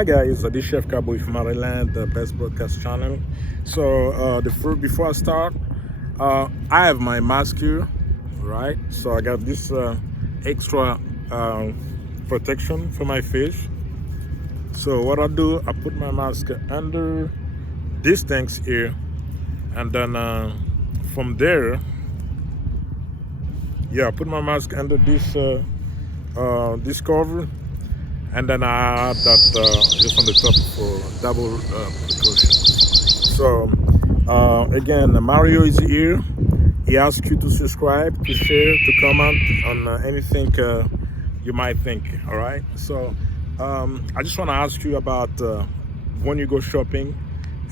Hi guys, this Chef Cowboy from Maryland, the best broadcast channel. So before I start, I have my mask here, right? So I got this extra uh, protection for my face. So what I do, I put my mask under these things here, and then from there, yeah, I put my mask under this cover, and then I add that just on the top for double precaution. So again, Mario is here. He asks you to subscribe, to share, to comment on anything you might think. All right. So I just want to ask you about when you go shopping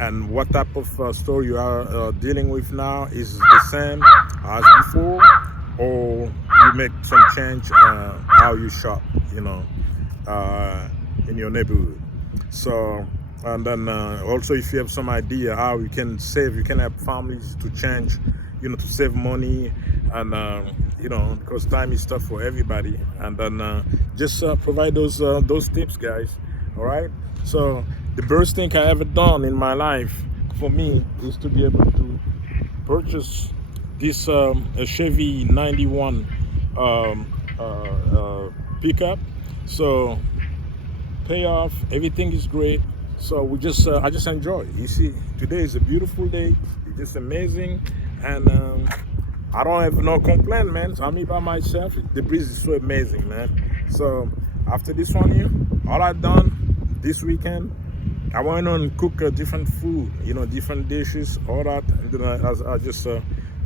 and what type of store you are dealing with now. Is the same as before, or you make some change how you shop? You know, in your neighborhood. So, and then also if you have some idea how you can save, you can help families to change, to save money, and because time is tough for everybody. And then just provide those tips, guys. All right. So the best thing I ever done in my life for me is to be able to purchase this a Chevy 91 pickup. So pay off, everything is great. So I just enjoy. You see, today is a beautiful day. It's just amazing, and I don't have no complaint, man. So I'm here by myself. The breeze is so amazing, man. So after this one here, all I've done this weekend, I went on and cook different food, different dishes, all that. And then I just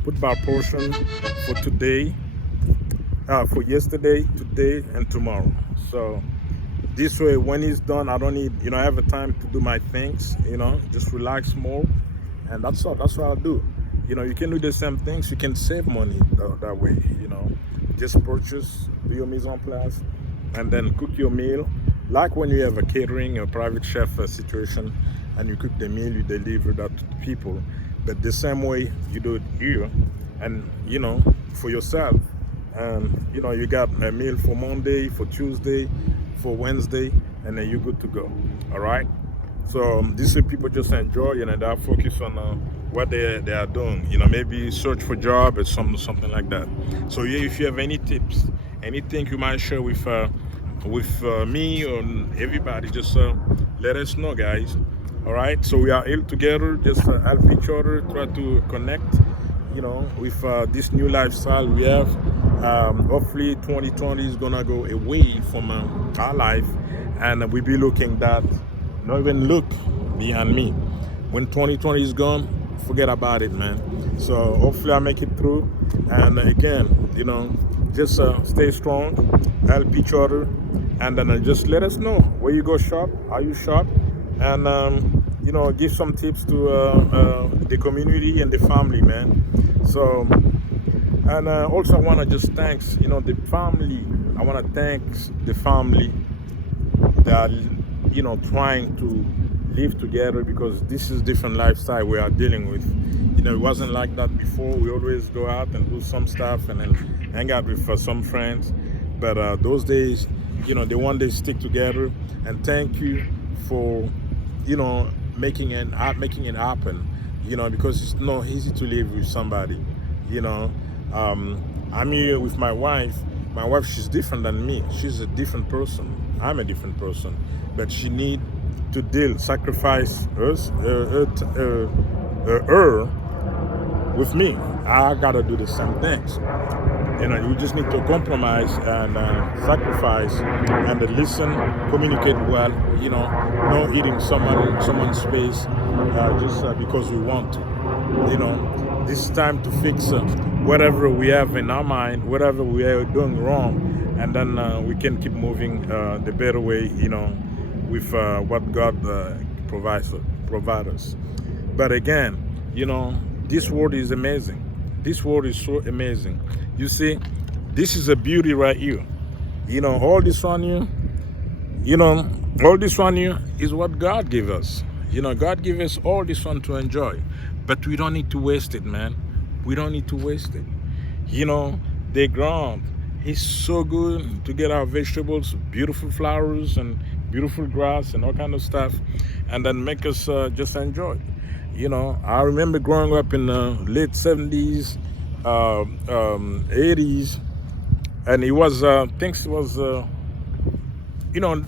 put my portion for today, for yesterday, today, and tomorrow. So this way, when it's done, I don't need, I have a time to do my things, just relax more. And that's all. That's what I do. You can do the same things. You can save money that way, just purchase, do your mise en place, and then cook your meal. Like when you have a catering or private chef situation and you cook the meal, you deliver that to the people. But the same way you do it here, and, for yourself. And, you got a meal for Monday, for Tuesday, for Wednesday, and then you're good to go. All right. So this way people just enjoy, they focus on what they are doing. Maybe search for job or something like that. So yeah, if you have any tips, anything you might share with me or everybody, just let us know, guys. All right. So we are all together, just help each other, try to connect. With this new lifestyle we have. Hopefully 2020 is gonna go away from our life, and we be looking that, not even look behind me. When 2020 is gone, forget about it, man. So hopefully I make it through. And again, just stay strong, help each other, and then just let us know where you go shop, how you shop, and give some tips to the community and the family, man. So, and also I want to just thanks, the family. I want to thank the family that are, trying to live together, because this is different lifestyle we are dealing with. It wasn't like that before. We always go out and do some stuff and then hang out with some friends. But those days, they one day stick together. And thank you for, making it happen. Because it's not easy to live with somebody. I'm here with my wife. My wife, she's different than me. She's a different person. I'm a different person. But she need to sacrifice her with me. I gotta do the same things. You just need to compromise and sacrifice and listen, communicate well. No eating someone's space just because we want to. This time to fix whatever we have in our mind, whatever we are doing wrong, and then we can keep moving the better way. With what God provides us. But again, this world is amazing. This world is so amazing. You see, this is a beauty right here. All this one here, all this one here is what God gave us. God gave us all this one to enjoy. But we don't need to waste it, man. We don't need to waste it. The ground is so good to get our vegetables, beautiful flowers, and beautiful grass and all kind of stuff, and then make us just enjoy. I remember growing up in the late 70s, 80s, and it was things was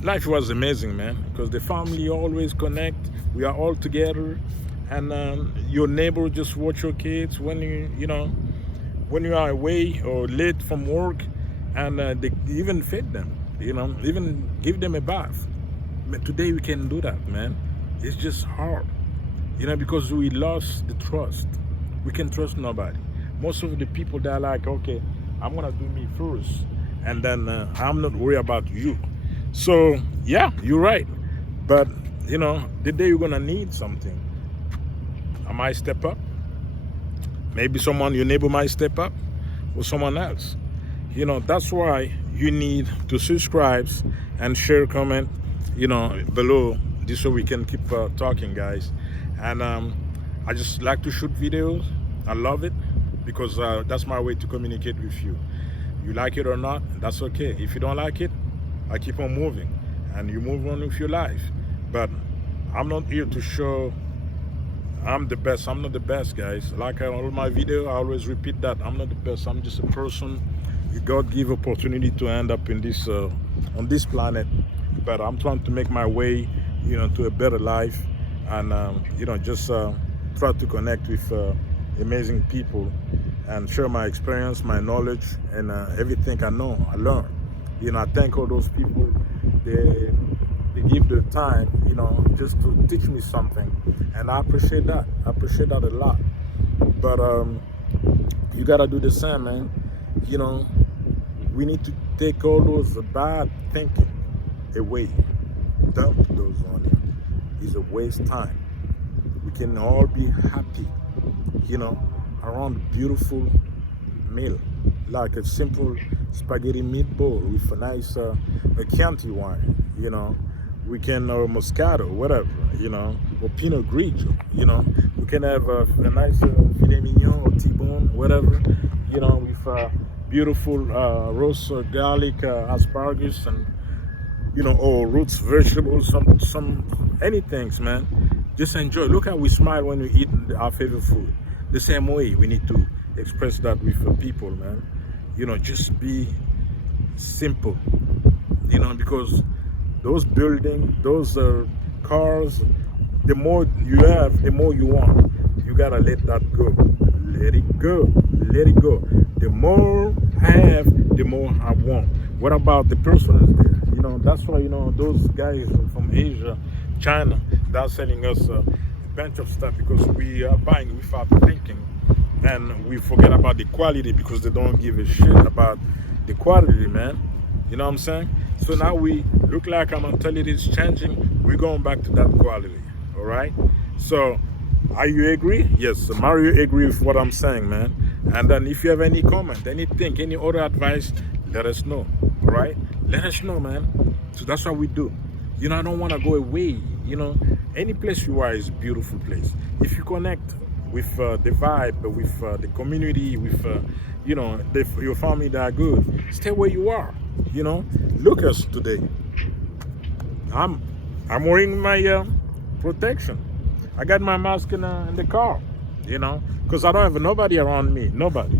life was amazing, man, because the family always connect. We are all together, and your neighbor just watch your kids when when you are away or late from work, and they even feed them, even give them a bath. But today we can do that, man. It's just hard, because we lost the trust. We can trust nobody. Most of the people that are like, okay, I'm gonna do me first, and then I'm not worried about you. So yeah, you're right. But the day you're gonna need something, I might step up. Maybe your neighbor might step up, or someone else. That's why you need to subscribe and share, comment, below, this so we can keep talking, guys. And I just like to shoot videos. I love it because that's my way to communicate with you. You like it or not, that's okay. If you don't like it, I keep on moving, and you move on with your life. But I'm not here to show I'm the best. I'm not the best, guys. Like all my video, I always repeat that. I'm not the best. I'm just a person. God give opportunity to end up in this on this planet. But I'm trying to make my way, to a better life, and just try to connect with amazing people and share my experience, my knowledge, and everything I know, I learn. I thank all those people. They give their time, just to teach me something, and I appreciate that. I appreciate that a lot. But you gotta do the same, man. We need to take all those bad thinking away. Dump those on you. It's a waste time. We can all be happy, around a beautiful meal, like a simple spaghetti meatball with a nice a Chianti wine, we can, or Moscato, whatever, or Pinot Grigio, we can have a nice filet mignon or T-bone, whatever, with beautiful roast garlic, asparagus, and or roots vegetables, some anything, man. Just enjoy. Look how we smile when we eat our favorite food. The same way we need to express that with people, man. Just be simple, because those buildings, those cars, the more you have, the more you want. You gotta let that go. Let it go. Let it go. The more I have, the more I want. What about the person there? That's why, those guys from Asia, China, they're selling us a bunch of stuff because we are buying without thinking. And we forget about the quality because they don't give a shit about the quality, man. You know what I'm saying? So now we look like our mentality is changing. We're going back to that quality. All right? So, are you agree? Yes, Mario agree with what I'm saying, man. And then if you have any comment, anything, any other advice, let us know. All right? Let us know, man. So that's what we do. I don't want to go away. Any place you are is a beautiful place. If you connect with the vibe, with the community, with your family that are good, stay where you are. Look at us today. I'm wearing my protection. I got my mask in the car, because I don't have nobody around me. Nobody.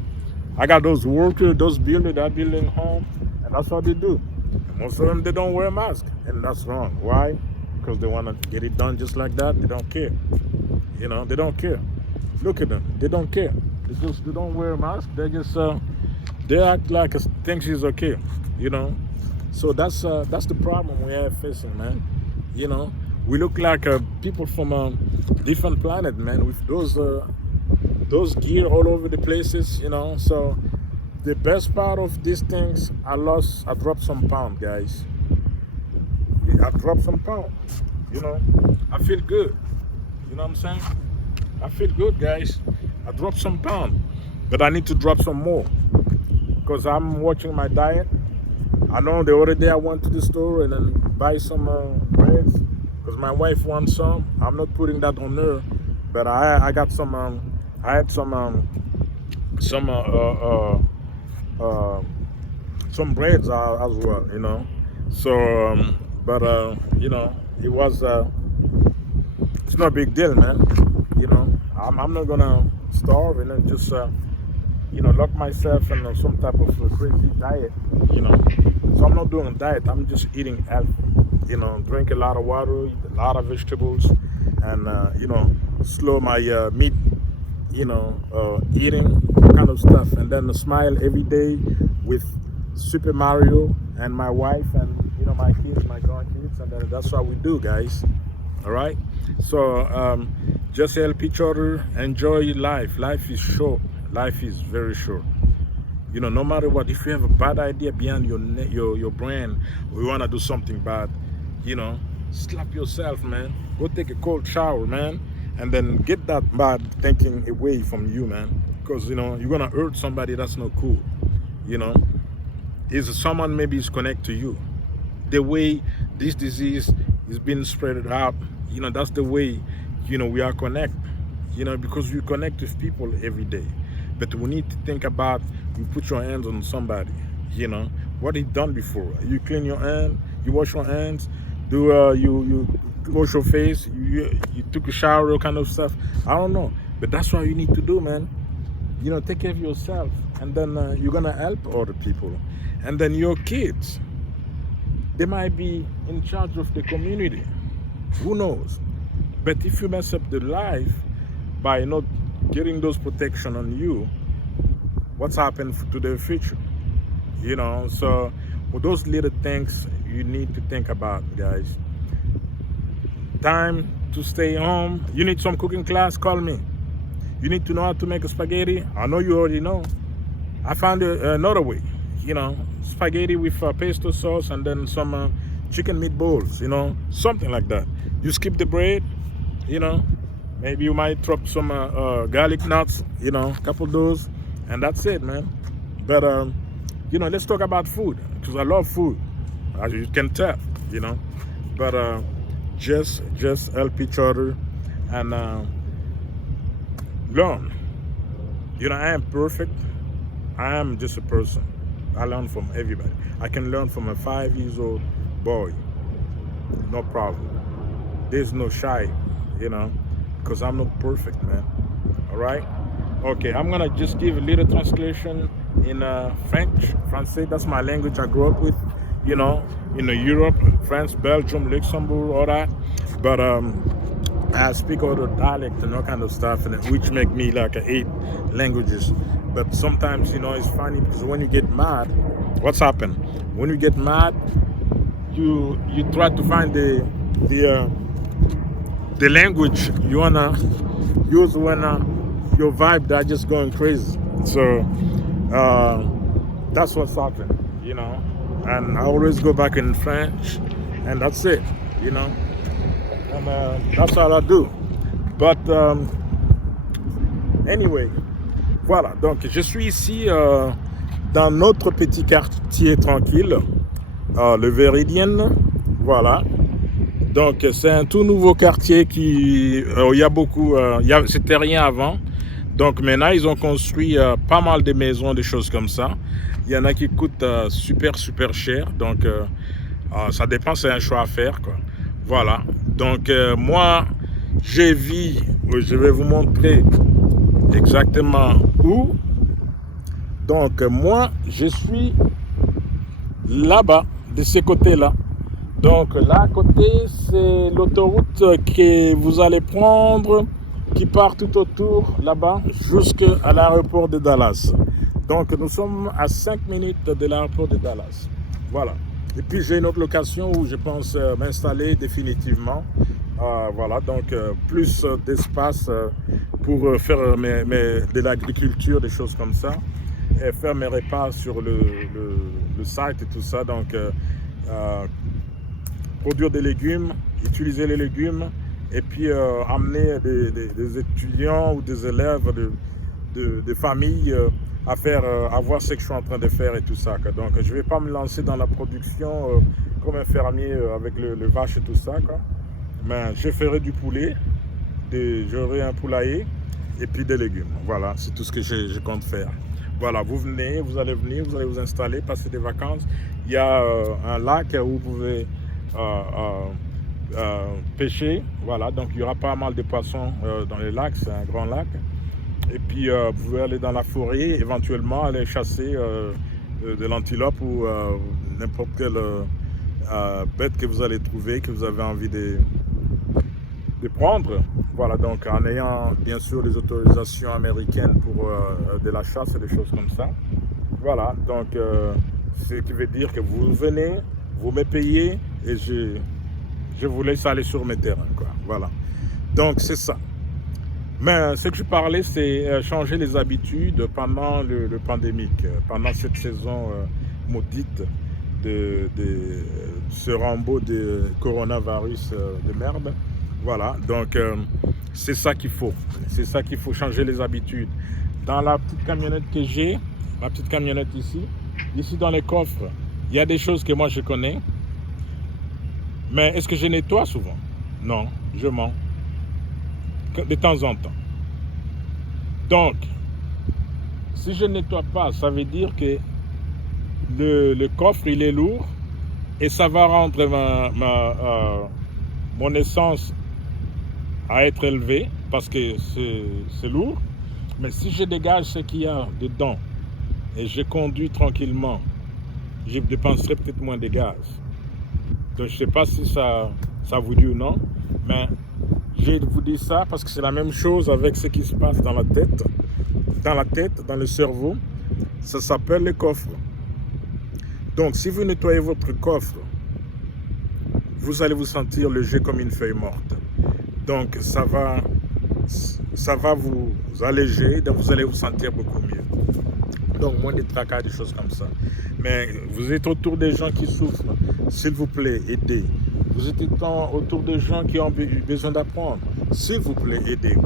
I got those workers, those builders that building home, and that's what they do. Most of them, they don't wear a mask, and that's wrong. Why? Because they want to get it done just like that. They don't care. They don't care. Look at them. They don't care. They don't wear a mask. They just they act like things is okay. So that's the problem we are facing, man. We look like people from a different planet, man, with those gear all over the places. So the best part of these things, I dropped some pound, guys. I dropped some pound. I feel good. You know what I'm saying? I feel good, guys. I dropped some pound, but I need to drop some more because I'm watching my diet. I know the other day I went to the store and then buy some breads because my wife wants some. I'm not putting that on her, but I got some. I had some breads as well. So But you know, it was it's no big deal, man. You know, I'm not gonna starve and then just you know, lock myself in some type of crazy diet. You know, so I'm not doing a diet. I'm just eating healthy. You know, drink a lot of water, eat a lot of vegetables, and you know, slow my meat, you know, eating kind of stuff, and then smile every day with Super Mario and my wife and you know my kids, my grandkids, and then that's what we do, guys. All right. So just help each other. Enjoy life. Life is short. Life is very short. You know, no matter what, if you have a bad idea behind your brain, or you wanna do something bad, you know, slap yourself, man. Go take a cold shower, man, and then get that bad thinking away from you, man. Because you know you're gonna hurt somebody. That's not cool. You know, is someone maybe is connected to you. The way this disease is being spread out, you know, that's the way, you know, we are connected. You know, because we connect with people every day. But we need to think about you put your hands on somebody, you know, what he done before. You clean your hand, you wash your hands, do you wash your face, you took a shower, all kind of stuff. I don't know. But that's what you need to do, man. You know, take care of yourself, and then you're gonna help other people. And then your kids, they might be in charge of the community. Who knows? But if you mess up the life by not getting those protection on you, what's happened to the future? You know, so with those little things you need to think about, guys. Time to stay home. You need some cooking class, call me. You need to know how to make a spaghetti. I know you already know. I found another way. You know, spaghetti with pesto sauce and then some chicken meatballs, you know, something like that. You skip the bread, you know, maybe you might drop some garlic nuts, you know, a couple of those, and that's it, man. But, you know, let's talk about food, because I love food, as you can tell, you know. But just help each other and learn. You know, I am perfect. I am just a person. I learn from everybody. I can learn from a 5-year-old boy. No problem. There's no shy, you know, because I'm not perfect, man. All right? Okay, I'm going to just give a little translation in French. Francais, that's my language I grew up with, you know, in Europe, France, Belgium, Luxembourg, all that. But I speak other dialect and all kind of stuff, and which make me like 8 languages. But sometimes, you know, it's funny because when you get mad, what's happened? When you get mad, you try to find the language you wanna use when your vibe that just going crazy. So that's what's happened, you know. And I always go back in French, and that's it, you know. And that's all I do. But anyway, voilà. Donc je suis ici dans notre petit quartier tranquille, le Véridien. Voilà. Donc c'est un tout nouveau quartier qui, il y a beaucoup, c'était rien avant. Donc maintenant ils ont construit pas mal de maisons, des choses comme ça. Il y en a qui coûtent super cher. Donc ça dépend, c'est un choix à faire, quoi. Voilà. Donc moi je vis, je vais vous montrer exactement où. Donc moi je suis là-bas, de ce côté-là. Donc là à côté, c'est l'autoroute que vous allez prendre qui part tout autour là-bas jusqu'à l'aéroport de Dallas. Donc nous sommes à 5 minutes de l'aéroport de Dallas. Voilà. Et puis j'ai une autre location où je pense m'installer définitivement. Voilà, donc plus d'espace pour faire de l'agriculture, des choses comme ça. Et faire mes repas sur le site et tout ça. Donc produire des légumes, utiliser les légumes et puis amener des étudiants ou des élèves de familles à voir ce que je suis en train de faire et tout ça. Donc je ne vais pas me lancer dans la production comme un fermier avec le vache et tout ça, quoi. Mais je ferai du poulet, j'aurai un poulailler et puis des légumes. Voilà, c'est tout ce que je compte faire. Voilà, vous allez venir, vous allez vous installer, passer des vacances. Il y a un lac où vous pouvez pêcher. Voilà, donc il y aura pas mal de poissons dans les lacs, c'est un grand lac. Et puis vous pouvez aller dans la forêt, éventuellement aller chasser de l'antilope ou n'importe quelle bête que vous allez trouver, que vous avez envie de prendre. Voilà, donc en ayant bien sûr les autorisations américaines pour de la chasse et des choses comme ça. Voilà, donc ce qui veut dire que vous venez, vous me payez et je vous laisse aller sur mes terrains, quoi. Voilà, donc c'est ça. Mais ce que je parlais, c'est changer les habitudes pendant le pandémique, pendant cette saison maudite de ce Rambo de coronavirus de merde. Voilà, donc c'est ça qu'il faut. C'est ça qu'il faut, changer les habitudes. Dans la petite camionnette que j'ai, ma petite camionnette ici dans les coffres, il y a des choses que moi je connais. Mais est-ce que je nettoie souvent? Non, je mens. De temps en temps. Donc, si je ne nettoie pas, ça veut dire que le coffre, il est lourd et ça va rendre mon essence à être élevée parce que c'est lourd. Mais si je dégage ce qu'il y a dedans et je conduis tranquillement, je dépenserai peut-être moins de gaz. Donc, je ne sais pas si ça vous dit ou non, mais je vous dis ça parce que c'est la même chose avec ce qui se passe dans la tête, dans le cerveau. Ça s'appelle le coffre. Donc, si vous nettoyez votre coffre, vous allez vous sentir léger comme une feuille morte. Donc, ça va vous alléger, donc vous allez vous sentir beaucoup mieux. Donc, moins de tracas, des choses comme ça. Mais vous êtes autour des gens qui souffrent, s'il vous plaît, aidez. Vous êtes autour de gens qui ont besoin d'apprendre, s'il vous plaît, aidez.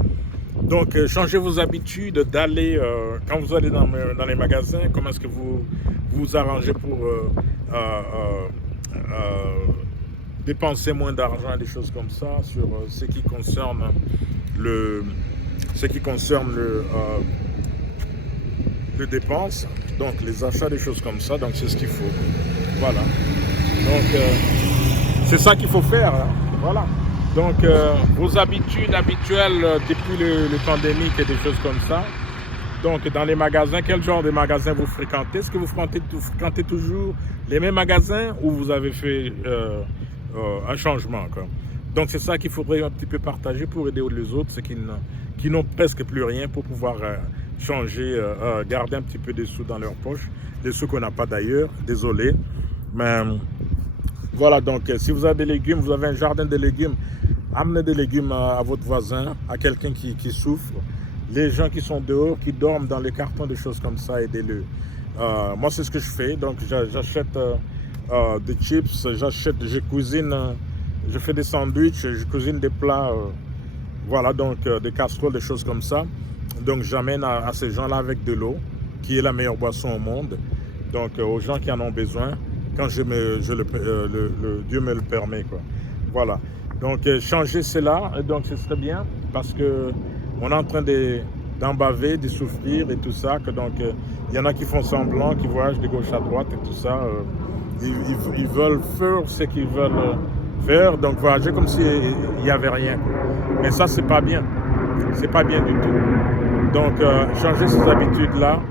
Donc, changez vos habitudes d'aller, quand vous allez dans les magasins, comment est-ce que vous vous arrangez pour dépenser moins d'argent, des choses comme ça, sur ce qui concerne les dépenses, donc les achats, des choses comme ça. Donc, c'est ce qu'il faut. Voilà. Donc, c'est ça qu'il faut faire. Hein. Voilà. Donc, vos habitudes habituelles depuis le pandémique et des choses comme ça. Donc, dans les magasins, quel genre de magasins vous fréquentez? Est-ce que vous fréquentez toujours les mêmes magasins ou vous avez fait un changement, quoi? Donc, c'est ça qu'il faudrait un petit peu partager pour aider les autres, ceux qui n'ont presque plus rien, pour pouvoir changer, garder un petit peu des sous dans leur poche, des sous qu'on n'a pas d'ailleurs, désolé. Mais voilà, donc si vous avez des légumes, vous avez un jardin de légumes, amenez des légumes à votre voisin, à quelqu'un qui souffre. Les gens qui sont dehors, qui dorment dans les cartons, des choses comme ça, aidez-le. Moi, c'est ce que je fais. Donc, j'achète des chips, je cuisine, je fais des sandwichs, je cuisine des plats, voilà, donc des casseroles, des choses comme ça. Donc, j'amène à ces gens-là avec de l'eau, qui est la meilleure boisson au monde. Donc, aux gens qui en ont besoin, quand Dieu me le permet, quoi. Voilà. Donc, changer cela, donc ce serait bien, parce que on est en train d'en baver, de souffrir et tout ça. Que donc, il y en a qui font semblant, qui voyagent de gauche à droite et tout ça. Ils veulent faire ce qu'ils veulent faire, donc voyager comme s'il n'y avait rien. Mais ça, c'est pas bien. C'est pas bien du tout. Donc, changer ces habitudes-là,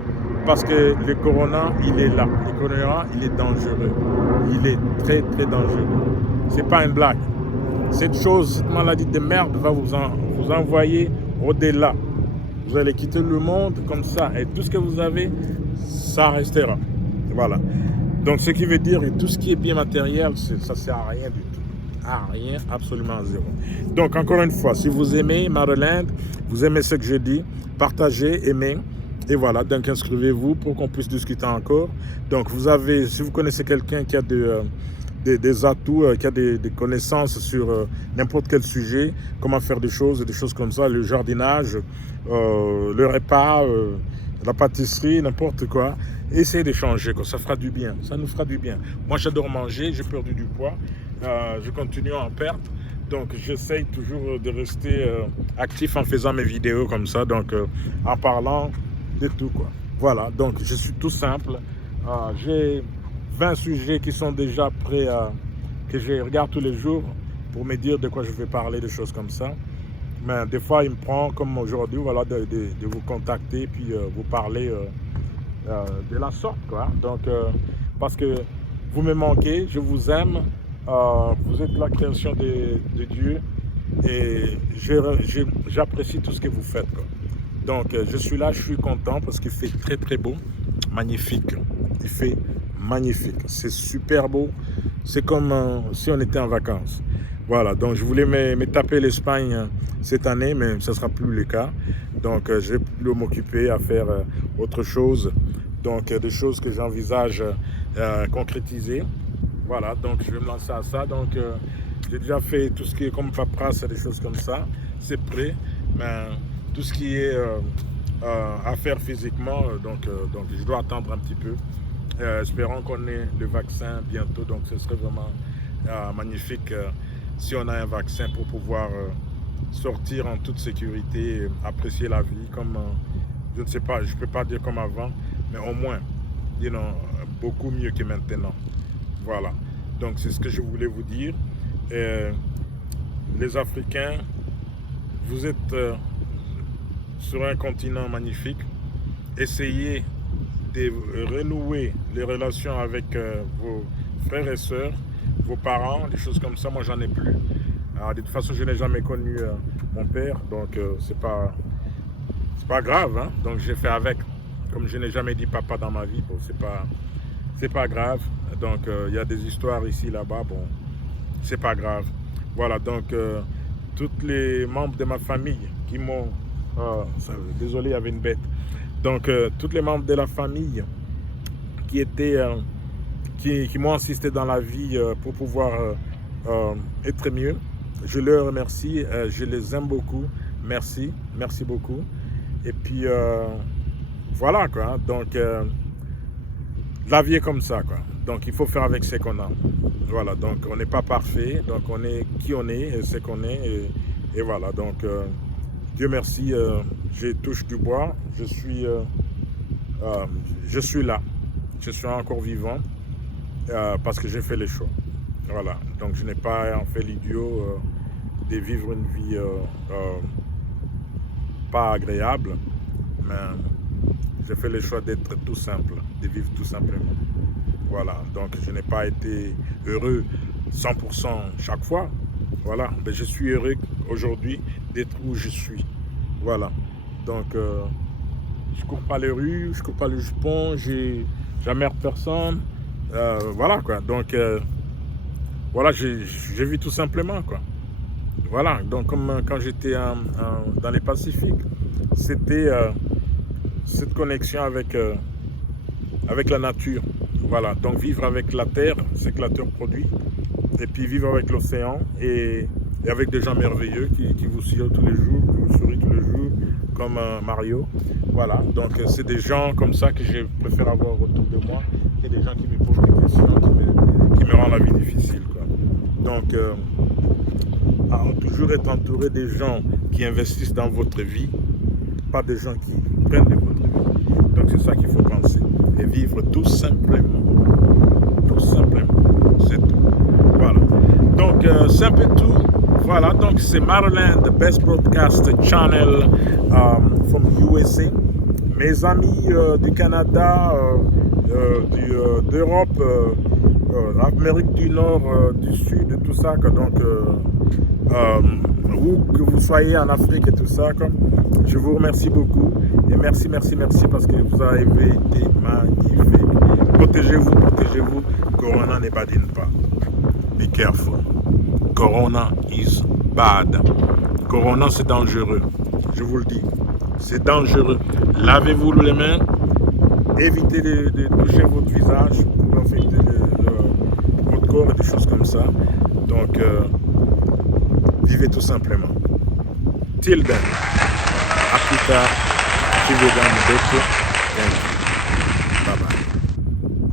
parce que le corona, il est là. Le corona, il est dangereux. Il est très, très dangereux. C'est pas une blague. Cette maladie de merde va vous envoyer au-delà. Vous allez quitter le monde comme ça. Et tout ce que vous avez, ça restera. Voilà. Donc, ce qui veut dire que tout ce qui est bien matériel, ça ne sert à rien du tout. À rien, absolument à zéro. Donc, encore une fois, si vous aimez Maryland, vous aimez ce que je dis, partagez, aimez. Et voilà, donc inscrivez-vous pour qu'on puisse discuter encore. Donc, si vous connaissez quelqu'un qui a des atouts, qui a des connaissances sur n'importe quel sujet, comment faire des choses comme ça, le jardinage, le repas, la pâtisserie, n'importe quoi, essayez d'échanger, ça fera du bien, ça nous fera du bien. Moi, j'adore manger, j'ai perdu du poids, je continue à en perdre, donc j'essaye toujours de rester actif en faisant mes vidéos comme ça, donc en parlant de tout, quoi. Voilà, donc je suis tout simple, j'ai 20 sujets qui sont déjà prêts que je regarde tous les jours pour me dire de quoi je vais parler, des choses comme ça. Mais des fois, il me prend, comme aujourd'hui, voilà, de vous contacter, puis vous parler de la sorte, quoi. Donc, parce que vous me manquez, je vous aime, vous êtes la création de Dieu, et j'apprécie tout ce que vous faites, quoi. Donc, je suis là, je suis content parce qu'il fait très très beau, magnifique. Il fait magnifique, c'est super beau. C'est comme si on était en vacances. Voilà, donc je voulais me taper l'Espagne cette année, mais ce ne sera plus le cas. Donc, je vais plus m'occuper à faire autre chose. Donc, des choses que j'envisage concrétiser. Voilà, donc je vais me lancer à ça. Donc, j'ai déjà fait tout ce qui est comme paperasse, des choses comme ça. C'est prêt. Mais tout ce qui est à faire physiquement, donc je dois attendre un petit peu. Espérons qu'on ait le vaccin bientôt. Donc, ce serait vraiment magnifique si on a un vaccin pour pouvoir sortir en toute sécurité, et apprécier la vie comme, je ne sais pas, je ne peux pas dire comme avant, mais au moins, beaucoup mieux que maintenant. Voilà, donc c'est ce que je voulais vous dire. Les Africains, vous êtes sur un continent magnifique. Essayez de renouer les relations avec vos frères et sœurs, vos parents, des choses comme ça. Moi, j'en ai plus. Alors, de toute façon, je n'ai jamais connu mon père, donc c'est pas grave, hein? Donc j'ai fait avec. Comme je n'ai jamais dit papa dans ma vie, bon, c'est pas grave. Donc il y a des histoires ici, là-bas, bon, c'est pas grave. Voilà, donc tous les membres de ma famille qui m'ont... désolé, il y avait une bête. Donc tous les membres de la famille qui étaient... qui m'ont assisté dans la vie pour pouvoir être mieux. Je leur remercie, je les aime beaucoup. Merci beaucoup. Et puis voilà, quoi. Donc la vie est comme ça, quoi. Donc il faut faire avec ce qu'on a. Voilà, donc on n'est pas parfait, donc on est qui on est, et ce qu'on est, et voilà. Donc Dieu merci, je touche du bois, je suis là, je suis encore vivant. Parce que j'ai fait les choix. Voilà. Donc je n'ai pas fait l'idiot de vivre une vie pas agréable, mais j'ai fait le choix d'être tout simple, de vivre tout simplement. Voilà. Donc je n'ai pas été heureux 100% chaque fois. Voilà. Mais je suis heureux aujourd'hui d'être où je suis. Voilà. Donc je cours pas les rues, je cours pas le jupon, j'emmerde personne. Voilà, quoi. Donc voilà, je vis tout simplement, quoi. Voilà, donc comme quand j'étais dans les Pacifiques, c'était cette connexion avec la nature. Voilà, donc vivre avec la terre, ce que la terre produit, et puis vivre avec l'océan et avec des gens merveilleux qui vous suivent tous les jours, qui vous sourient tous les jours, comme Mario. Voilà, donc c'est des gens comme ça que je préfère avoir autour de moi, que des gens qui me posent des questions, qui me rendent la vie difficile, quoi. Donc, toujours être entouré des gens qui investissent dans votre vie, pas des gens qui prennent de votre vie. Donc c'est ça qu'il faut penser. Et vivre tout simplement. Tout simplement. C'est tout. Voilà. Donc c'est un peu tout. Voilà. Donc c'est Maryland, the best broadcast channel from USA. Mes amis du Canada, d'Europe, Amérique du Nord, du Sud, tout ça. Donc où que vous soyez en Afrique et tout ça, je vous remercie beaucoup et merci parce que vous avez été magnifiques. Protégez-vous, Corona ne badine pas. Be careful. Corona is bad. Corona c'est dangereux, je vous le dis, c'est dangereux. Lavez-vous les mains, évitez de toucher votre visage pour infecter votre corps et des choses comme ça. Donc vivez tout simplement. Till then, à plus tard, suivez dans le